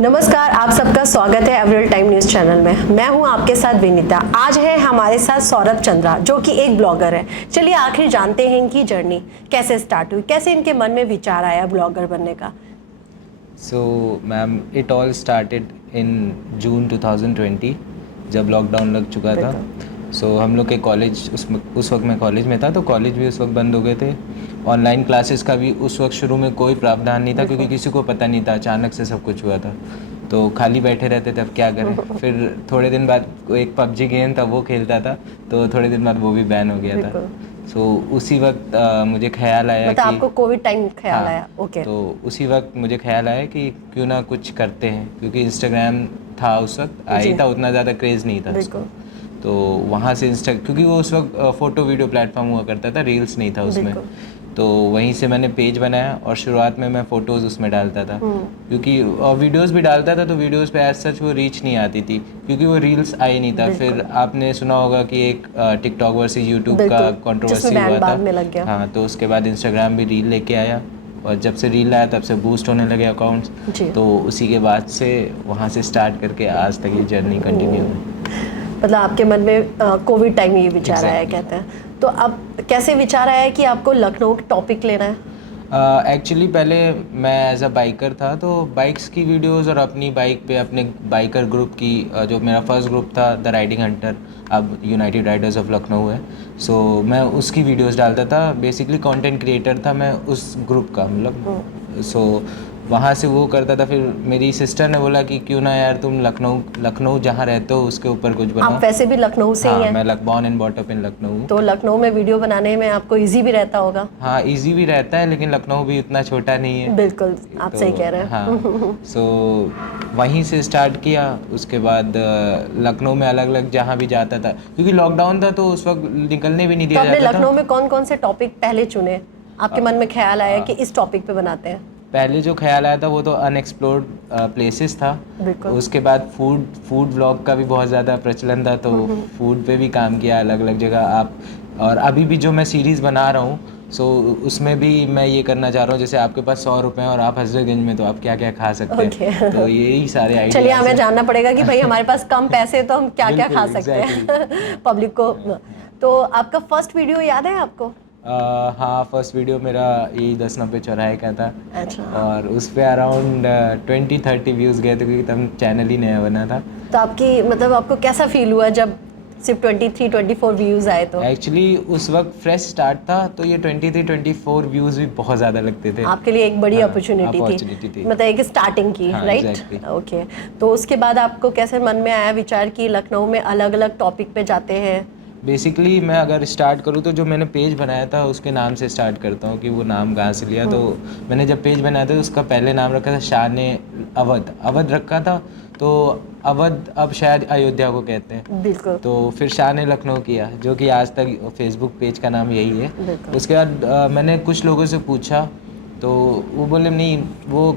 नमस्कार, आप सबका स्वागत है एवरियल टाइम न्यूज़ चैनल में। मैं हूं आपके साथ विनीता। आज है हमारे साथ सौरभ चंद्रा, जो कि एक ब्लॉगर है। चलिए आखिर जानते हैं इनकी जर्नी कैसे स्टार्ट हुई, कैसे इनके मन में विचार आया ब्लॉगर बनने का। So ma'am, it all started in June 2020 जब लॉकडाउन लग चुका था। सो हम लोग के कॉलेज उस वक्त मैं कॉलेज में था, तो कॉलेज भी उस वक्त बंद हो गए थे। ऑनलाइन क्लासेस का भी उस वक्त शुरू में कोई प्रावधान नहीं था, क्योंकि किसी को पता नहीं था, अचानक से सब कुछ हुआ था। तो खाली बैठे रहते थे, अब क्या करें। फिर थोड़े दिन बाद एक पबजी गेम था, वो खेलता था, तो थोड़े दिन बाद वो भी बैन हो गया था। सो उसी वक्त मुझे ख्याल आया मतलब कि आपको कोविड टाइम ख्याल हाँ, आया। ओके। तो उसी वक्त मुझे ख्याल आया कि क्यों ना कुछ करते हैं, क्योंकि इंस्टाग्राम था उस वक्त, आई था, उतना ज़्यादा क्रेज़ नहीं था उसका। तो वहाँ से क्योंकि वो उस वक्त फ़ोटो वीडियो प्लेटफॉर्म हुआ करता था, रील्स नहीं था उसमें। तो वहीं से मैंने पेज बनाया और शुरुआत में मैं फ़ोटोज़ उसमें डालता था, क्योंकि वीडियोस भी डालता था, तो वीडियोस पे एज सच वो रीच नहीं आती थी, क्योंकि वो रील्स आई नहीं था। फिर आपने सुना होगा कि एक टिकटॉक वर्सेस यूट्यूब का कंट्रोवर्सी हुआ था। हाँ, तो उसके बाद इंस्टाग्राम भी रील लेके आया, और जब से रील आया तब से बूस्ट होने लगे अकाउंट्स। तो उसी के बाद से वहाँ से स्टार्ट करके आज तक ये जर्नी कंटिन्यू है। मतलब आपके मन में कोविड टाइम ये विचार आया, कहते हैं। तो अब कैसे विचार आया कि आपको लखनऊ टॉपिक लेना है? एक्चुअली पहले मैं एज अ बाइकर था, तो बाइक्स की वीडियोस और अपनी बाइक पे अपने बाइकर ग्रुप की, जो मेरा फर्स्ट ग्रुप था द राइडिंग हंटर, अब यूनाइटेड राइडर्स ऑफ लखनऊ है। सो मैं उसकी वीडियोस डालता था। बेसिकली कंटेंट क्रिएटर था मैं उस ग्रुप का, मतलब। सो वहाँ से वो करता था। फिर मेरी सिस्टर ने बोला कि क्यों ना यार तुम लखनऊ जहाँ रहते हो उसके ऊपर कुछ बनाओ। आप वैसे भी लखनऊ से ही हैं? मैं born and bought up in Lucknow. तो लखनऊ में वीडियो बनाने में आपको इजी भी रहता होगा? हाँ, इजी भी रहता है, लेकिन लखनऊ भी उतना छोटा नहीं है। बिल्कुल, आप सही कह रहे हैं। हाँ, सो वहीं से स्टार्ट किया। उसके बाद लखनऊ में अलग अलग जहाँ भी जाता था, क्योंकि लॉकडाउन था, तो उस वक्त निकलने भी नहीं दिया जाता था। तो आपने लखनऊ में कौन कौन से टॉपिक पहले चुने? आपके मन में ख्याल आया कि इस टॉपिक पे बनाते हैं? पहले जो ख्याल आया था वो तो अनएक्सप्लोर्ड प्लेसेस था। उसके बाद फूड व्लॉग का भी बहुत ज़्यादा प्रचलन था, तो फूड पे भी काम किया अलग अलग जगह आप। और अभी भी जो मैं सीरीज़ बना रहा हूँ, सो उसमें भी मैं ये करना चाह रहा हूँ, जैसे आपके पास 100 रुपये और आप हजरतगंज में, तो आप क्या क्या खा सकते हैं। तो यही सारे आइडिया। चलिए, हमें जानना पड़ेगा कि भाई हमारे पास कम पैसे, तो हम क्या क्या खा सकते हैं पब्लिक को। तो आपका फर्स्ट वीडियो याद है आपको? हाँ, फर्स्ट वीडियो मेरा यही 1090 चौराहे का था। अच्छा। और उस पर अराउंड 20-30 व्यूज़ गए थे, क्योंकि तब चैनल ही नया बना था। तो आपको कैसा फील हुआ जब सिर्फ 23-24 व्यूज़ आए? तो एक्चुअली उस वक्त फ्रेश स्टार्ट था, तो ये 23-24 व्यूज़ भी बहुत ज़्यादा लगते थे। आपके लिए एक बड़ी अपॉर्चुनिटी थी, मतलब एक स्टार्टिंग की। राइट। ओके। तो उसके बाद आपको कैसे मन में आया विचार कि लखनऊ में अलग अलग टॉपिक पे जाते हैं? बेसिकली मैं अगर स्टार्ट करूँ तो जो मैंने पेज बनाया था उसके नाम से स्टार्ट करता हूँ, कि वो नाम कहाँ से लिया। तो मैंने जब पेज बनाया था, उसका पहले नाम रखा था शान अवध रखा था। तो अवध अब शायद अयोध्या को कहते हैं। बिल्कुल। तो फिर शान लखनऊ किया, जो कि आज तक फेसबुक पेज का नाम यही है। उसके बाद मैंने कुछ लोगों से पूछा, तो वो बोले नहीं, वो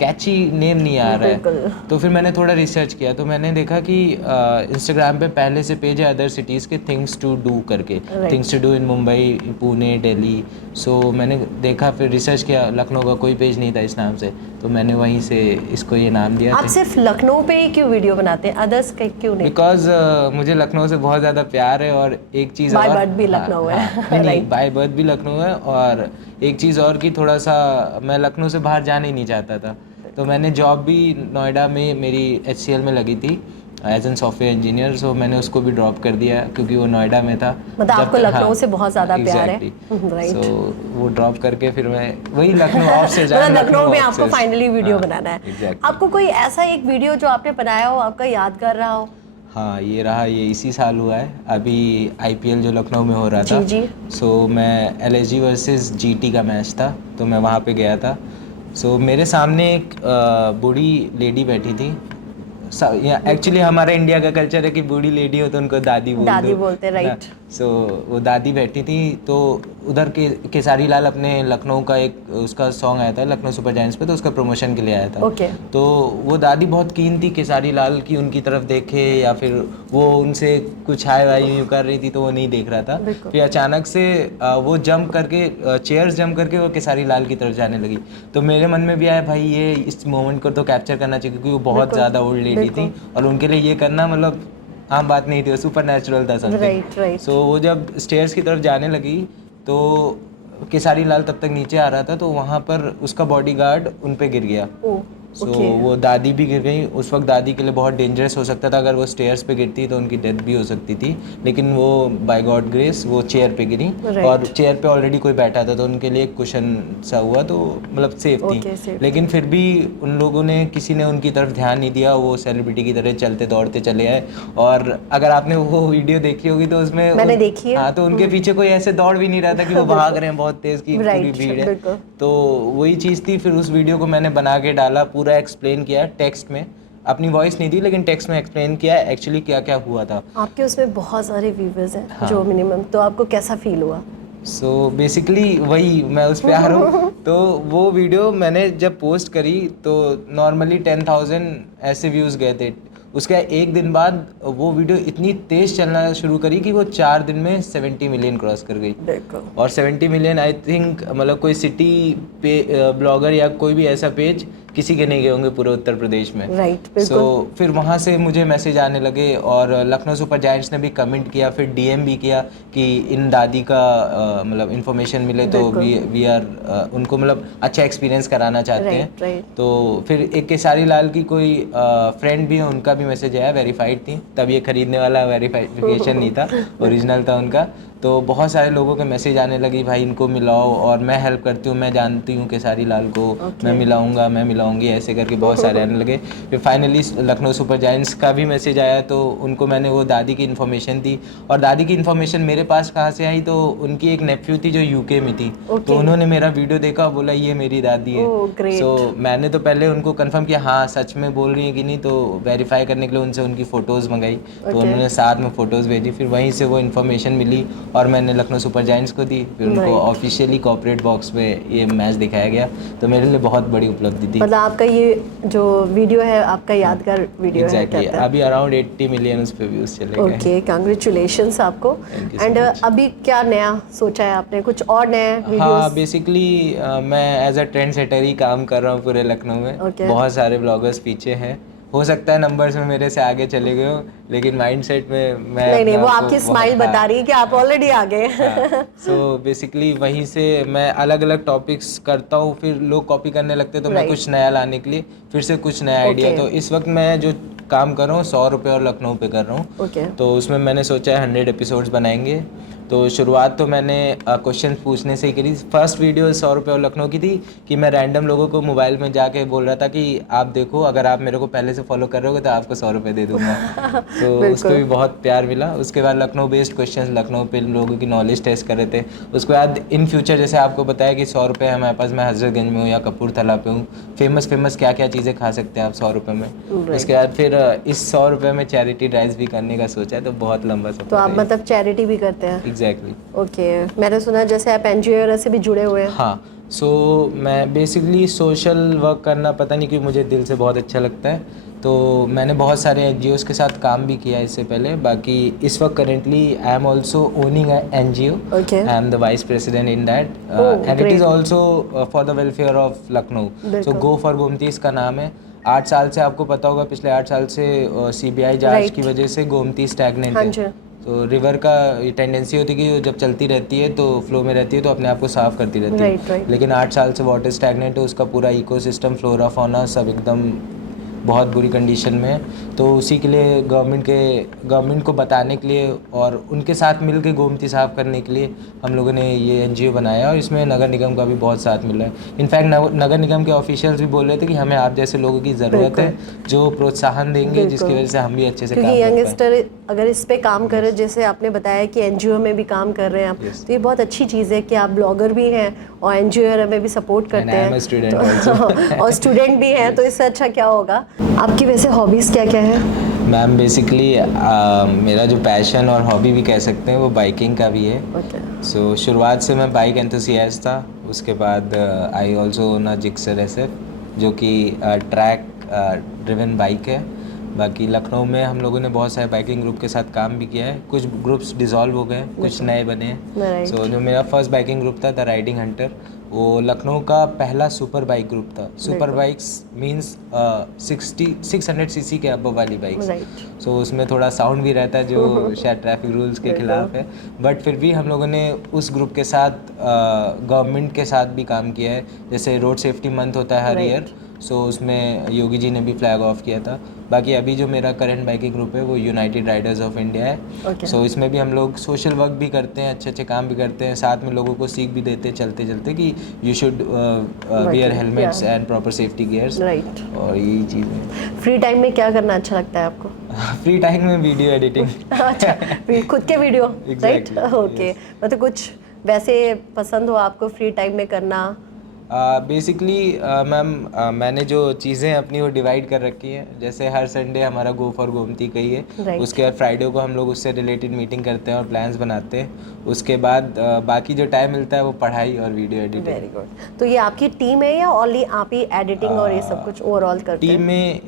कैची नेम नहीं आ रहा है। तो फिर मैंने थोड़ा रिसर्च किया, तो मैंने देखा कि इंस्टाग्राम पे पहले से पेज है अदर सिटीज़ के, थिंग्स टू डू करके, things to do in Mumbai, Pune, Delhi. So मैंने देखा, फिर रिसर्च किया, लखनऊ का कोई पेज नहीं था इस नाम से, तो मैंने वहीं से इसको ये नाम दिया। आप सिर्फ लखनऊ पे ही क्यों वीडियो बनाते हैं, अदर्स के क्यों नहीं? बिकॉज मुझे लखनऊ से बहुत ज़्यादा प्यार है, और एक चीज़ बाय बर्थ भी लखनऊ है। नहीं, बाय बर्थ भी लखनऊ है। और एक चीज़ और की, थोड़ा सा मैं लखनऊ से बाहर जाना ही नहीं चाहता था। तो मैंने जॉब भी नोएडा में मेरी HCL में लगी थी एज एन सॉफ्टवेयर इंजीनियर। सो मैंने उसको भी ड्रॉप कर दिया, क्योंकि वो नोएडा में था। मतलब आपको लखनऊ से बहुत ज़्यादा प्यार है। राइट। सो वो ड्रॉप करके फिर मैं वही लखनऊ ऑफ से जाना। लखनऊ में आपको फाइनली वीडियो बनाना है। आपको कोई ऐसा एक वीडियो जो आपने बनाया हो, आपका यादगार रहा हो? हाँ, ये रहा, ये इसी साल हुआ है, अभी IPL जो लखनऊ में हो रहा था। सो मैं LSG वर्सेस GT का मैच था, तो मैं वहाँ पे गया था। सो मेरे सामने एक बूढ़ी लेडी बैठी थी। एक्चुअली हमारे इंडिया का कल्चर है कि बूढ़ी लेडी हो तो उनको दादी बोलते, राइट। सो वो दादी बैठी थी, तो उधर के केसारी लाल अपने लखनऊ का एक उसका सॉन्ग आया था लखनऊ सुपर जायंट्स पे, तो उसका प्रमोशन के लिए आया था। ओके। तो वो दादी बहुत कीन थी केसारी लाल की उनकी तरफ देखे, या फिर वो उनसे कुछ हाय वाई यूँ कर रही थी तो वो नहीं देख रहा था। फिर अचानक से वो जंप करके चेयर्स जंप करके वो केसारी लाल की तरफ जाने लगी। तो मेरे मन में भी आया भाई ये इस मोमेंट को तो कैप्चर करना चाहिए, क्योंकि वो बहुत ज़्यादा ओल्ड लेडी थी और उनके लिए ये करना मतलब आम बात नहीं थी, वो सुपर नेचुरल था समथिंग। राइट। सो वो जब स्टेयर्स की तरफ जाने लगी तो केसारी लाल तब तक नीचे आ रहा था, तो वहाँ पर उसका बॉडीगार्ड उन पे गिर गया। सो वो दादी भी गिर गई। उस वक्त दादी के लिए बहुत डेंजरस हो सकता था, अगर वो स्टेयर्स पे गिरती तो उनकी डेथ भी हो सकती थी, लेकिन वो बाय गॉड ग्रेस वो चेयर पे गिरी और चेयर पे ऑलरेडी कोई बैठा था तो उनके लिए एक कुशन सा हुआ, तो मतलब सेफ थी। लेकिन फिर भी उन लोगों ने किसी ने उनकी तरफ ध्यान नहीं दिया, वो सेलिब्रिटी की तरह चलते दौड़ते चले आए। और अगर आपने वो वीडियो देखी होगी तो उसमें मैंने देखी है। हाँ, तो उनके पीछे कोई ऐसे दौड़ भी नहीं रहा था कि वो भाग रहे हैं बहुत तेज की पूरी भीड़ है। तो वही चीज़ थी। फिर उस वीडियो को मैंने बना के डाला, पूरा एक्सप्लेन किया टेक्स्ट में, अपनी वॉइस नहीं दी लेकिन टेक्स्ट में एक्सप्लेन किया एक्चुअली क्या क्या हुआ था। आपके उसमें बहुत सारे व्यूवर्स हैं जो मिनिमम, तो आपको कैसा फील हुआ? सो बेसिकली वही मैं उस पे आ रहा हूँ। तो वो वीडियो मैंने जब पोस्ट करी तो नॉर्मली 10,000 ऐसे व्यूज़ गए थे। उसके एक दिन बाद वो वीडियो इतनी तेज़ चलना शुरू करी कि वो 4 दिन में 70 मिलियन क्रॉस कर गई। और 70 मिलियन आई थिंक मतलब कोई सिटी पे ब्लॉगर या कोई भी ऐसा पेज किसी के नहीं गए होंगे पूरे उत्तर प्रदेश में। राइट। सो फिर वहाँ से मुझे मैसेज आने लगे और लखनऊ सुपर जायंट्स ने भी कमेंट किया, फिर डीएम भी किया कि इन दादी का मतलब इन्फॉर्मेशन मिले तो वी आर उनको मतलब अच्छा एक्सपीरियंस कराना चाहते हैं। तो फिर एक केसारी लाल की कोई फ्रेंड भी है, उनका भी मैसेज आया, वेरीफाइड थी, तब ये खरीदने वाला वेरीफिकेशन नहीं था, ओरिजिनल था उनका। तो बहुत सारे लोगों के मैसेज आने लगी भाई इनको मिलाओ और मैं हेल्प करती हूँ, मैं जानती हूँ केसारी लाल को, मैं मिलाऊंगी, ऐसे करके बहुत सारे आने लगे। फिर फाइनली लखनऊ सुपर जायंट्स का भी मैसेज आया, तो उनको मैंने वो दादी की इन्फॉर्मेशन दी। और दादी की इन्फॉर्मेशन मेरे पास कहाँ से आई, तो उनकी एक नेफ्यू थी जो यूके में थी, तो उन्होंने मेरा वीडियो देखा, बोला ये मेरी दादी है। सो मैंने तो पहले उनको कंफर्म किया हाँ सच में बोल रही है कि नहीं, तो वेरीफाई करने के लिए उनसे उनकी फ़ोटोज़ मंगाई, तो उन्होंने साथ में फ़ोटोज़ भेजी। फिर वहीं से वो इन्फॉर्मेशन मिली और मैंने लखनऊ सुपर जायंट्स को दी, फिर उनको ऑफिशियली कॉर्पोरेट बॉक्स में ये मैच दिखाया गया। तो मेरे लिए बहुत बड़ी उपलब्धि थी। मतलब आपका ये जो वीडियो है आपका यादगार वीडियो है, exactly. अभी अराउंड 80 मिलियन उस पे व्यूज चले गए। ओके, कांग्रेचुलेशंस आपको। एंड अभी क्या नया सोचा है आपने, कुछ और नए वीडियोस? हाँ, बेसिकली मैं एज अ ट्रेंड सेटर ही काम कर रहा हूँ पूरे लखनऊ में। बहुत सारे ब्लॉगर्स पीछे हैं, हो सकता है नंबर्स में मेरे से आगे चले गए हो, लेकिन माइंडसेट में मैं नहीं वो आपकी स्माइल बता रही है कि आप ऑलरेडी आगे। सो बेसिकली वहीं से मैं अलग अलग टॉपिक्स करता हूँ, फिर लोग कॉपी करने लगते हैं, तो मैं कुछ नया लाने के लिए फिर से कुछ नया आइडिया। तो इस वक्त मैं जो काम कर रहा हूँ 100 रुपये और लखनऊ पे कर रहा हूँ। तो उसमें मैंने सोचा है 100 एपिसोड्स बनाएंगे। तो शुरुआत तो मैंने क्वेश्चन पूछने से ही करी। फर्स्ट वीडियो 100 रुपये और लखनऊ की थी कि मैं रैंडम लोगों को मोबाइल में जाके बोल रहा था कि आप देखो, अगर आप मेरे को पहले से फॉलो कर रहे हो तो आपको 100 रुपये दे दूंगा। तो उसको भी बहुत प्यार मिला। उसके बाद लखनऊ बेस्ड क्वेश्चन, लखनऊ पे लोगों की नॉलेज टेस्ट कर रहे थे। उसके बाद इन फ्यूचर जैसे आपको बताया कि 100 रुपये हमारे पास, मैं हजरतगंज में हूँ या कपूरथला पे हूँ, फेमस क्या क्या चीज़ें खा सकते हैं आप 100 रुपये में। उसके बाद फिर इस 100 रुपये में चैरिटी ड्राइव भी करने का सोचा है, तो बहुत लंबा सफर। तो आप मतलब चैरिटी भी करते हैं? एग्जैक्टली। ओके, मैंने सुना जैसे आप एनजीओ से भी जुड़े हुए हैं। हाँ, सो मैं बेसिकली सोशल वर्क करना पता नहीं क्यों मुझे दिल से बहुत अच्छा लगता है, तो मैंने बहुत सारे एनजीओस के साथ काम भी किया इससे पहले। बाकी इस वक्त currently I am also owning NGO, I am the vice president in that, and it is also for the welfare of Lucknow. So go for Gomti इसका नाम है। 8 साल से, आपको पता होगा, पिछले 8 साल से सीबीआई जांच की वजह से गोमती स्टैग्नेंट है। तो रिवर का टेंडेंसी होती है कि जब चलती रहती है तो फ्लो में रहती है तो अपने आप को साफ करती रहती है, लेकिन 8 साल से वाटर स्टैग्नेंट है, उसका पूरा इकोसिस्टम, फ्लोरा फौना सब एकदम बहुत बुरी कंडीशन में है। तो उसी के लिए गवर्नमेंट को बताने के लिए और उनके साथ मिल के गोमती साफ करने के लिए हम लोगों ने ये एनजीओ बनाया, और इसमें नगर निगम का भी बहुत साथ मिला है। इनफैक्ट नगर निगम के ऑफिशियल्स भी बोल रहे थे कि हमें आप जैसे लोगों की ज़रूरत है जो प्रोत्साहन देंगे, जिसकी वजह से हम भी अच्छे से काम कर पाएं। यंगस्टर अगर इस पे काम करे, जैसे आपने बताया कि एनजीओ में भी काम कर रहे हैं आप, तो ये बहुत अच्छी चीज़ है कि आप ब्लॉगर भी हैं और एनजीओ में भी सपोर्ट करते हैं और स्टूडेंट भी हैं, तो इससे अच्छा क्या होगा। आपकी वैसे हॉबीज़ क्या क्या है? मैम बेसिकली मेरा जो पैशन और हॉबी भी कह सकते हैं वो बाइकिंग का भी है। ओके सो शुरुआत से मैं बाइक एंथुसियास्ट था। उसके बाद I also own a Gixxer SF जो कि ट्रैक ड्रिवन बाइक है। बाकी लखनऊ में हम लोगों ने बहुत सारे बाइकिंग ग्रुप के साथ काम भी किया है। कुछ ग्रुप्स डिसॉल्व हो गए, कुछ नए बने हैं। Right. सो जो मेरा फर्स्ट बाइकिंग ग्रुप था द राइडिंग हंटर, वो लखनऊ का पहला सुपर बाइक ग्रुप था। सुपर बाइक्स मीन्स 600 सीसी के अबव वाली बाइक्स। राइट सो उसमें थोड़ा साउंड भी रहता है जो शायद ट्रैफिक रूल्स के खिलाफ है, बट फिर भी हम लोगों ने उस ग्रुप के साथ गवर्नमेंट के साथ भी काम किया है। जैसे रोड सेफ्टी मंथ होता है हर ईयर, सो उसमें योगी जी ने भी फ्लैग ऑफ किया था। बाकी अभी जो मेरा करंट बाइकिंग ग्रुप है वो यूनाइटेड राइडर्स ऑफ इंडिया है। Okay. सो इसमें भी हम लोग सोशल वर्क भी करते हैं, अच्छे अच्छे काम भी करते हैं, साथ में लोगों को सीख भी देते हैं चलते चलते कि you should wear helmets and proper safety gears. Right और यही चीज़ें। फ्री टाइम में क्या करना अच्छा लगता है आपको? फ्री टाइम में वीडियो एडिटिंग। अच्छा खुद के वीडियो राइट Exactly, ओके मतलब कुछ वैसे पसंद हो आपको फ्री टाइम में करना? बेसिकली मैम मैंने जो चीज़ें अपनी वो डिवाइड कर रखी हैं। जैसे हर संडे हमारा गो फॉर गोमती का ही है। Right. उसके बाद फ्राइडे को हम लोग उससे रिलेटेड मीटिंग करते हैं और प्लान्स बनाते हैं। उसके बाद बाकी जो टाइम मिलता है वो पढ़ाई और वीडियो एडिटिंग। Very good. तो ये आपकी टीम है या ओनली आप ही एडिटिंग और ये सब कुछ ओवरऑल करते टीम हैं? में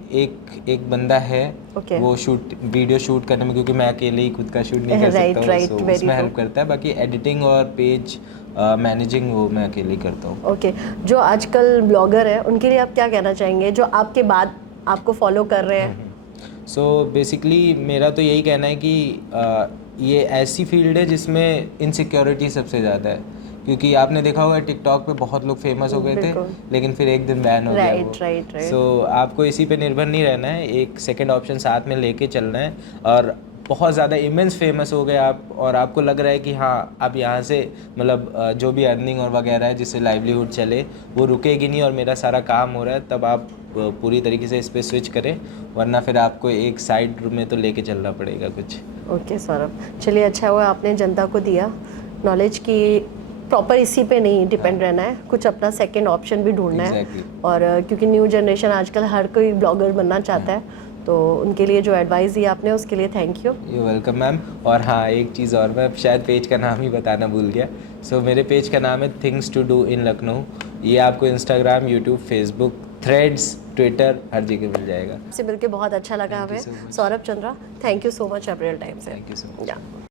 एक बंदा है Okay. वो वीडियो शूट करने में, क्योंकि मैं अकेले ही खुद का शूट नहीं कर Right, सकता हूँ, right, so very उसमें हेल्प good. करता है। बाकी एडिटिंग और पेज मैनेजिंग वो मैं अकेले ही करता हूँ। ओके जो आजकल ब्लॉगर है उनके लिए आप क्या कहना चाहेंगे जो आपके बाद आपको फॉलो कर रहे हैं? सो बेसिकली मेरा तो यही कहना है कि ये ऐसी फील्ड है जिसमें इनसिक्योरिटी सबसे ज़्यादा है। क्योंकि आपने देखा होगा टिकटॉक पे बहुत लोग फेमस हो गए थे, बिल्कुल। लेकिन फिर एक दिन बैन हो गया वो। राइट सो आपको इसी पे निर्भर नहीं रहना है, एक सेकंड ऑप्शन साथ में लेके चलना है। और बहुत ज़्यादा इमेंस फेमस हो गए आप और आपको लग रहा है कि हाँ अब यहाँ से मतलब जो भी अर्निंग और वगैरह है जिससे लाइवलीहुड चले वो रुकेगी नहीं और मेरा सारा काम हो रहा है, तब आप पूरी तरीके से इस पर स्विच करें, वरना फिर आपको एक साइड में तो लेके चलना पड़ेगा कुछ। ओके सौरभ चलिए अच्छा हुआ आपने जनता को दिया नॉलेज की प्रॉपर इसी पे नहीं डिपेंड रहना है, कुछ अपना सेकंड ऑप्शन भी ढूंढना Exactly. है। और क्योंकि न्यू जनरेशन आजकल हर कोई ब्लॉगर बनना चाहता है तो उनके लिए जो एडवाइस दी आपने उसके लिए thank you. You welcome ma'am. और हाँ एक चीज़ और, मैं शायद पेज का नाम ही बताना भूल गया। सो मेरे पेज का नाम है things to do in Lucknow. ये आपको Instagram, YouTube, Facebook, Threads, Twitter हर जगह मिल जाएगा। आपसे मिलकर बहुत अच्छा लगा हमें। Saurabh Chandra thank you so much April time से। Thank you so much.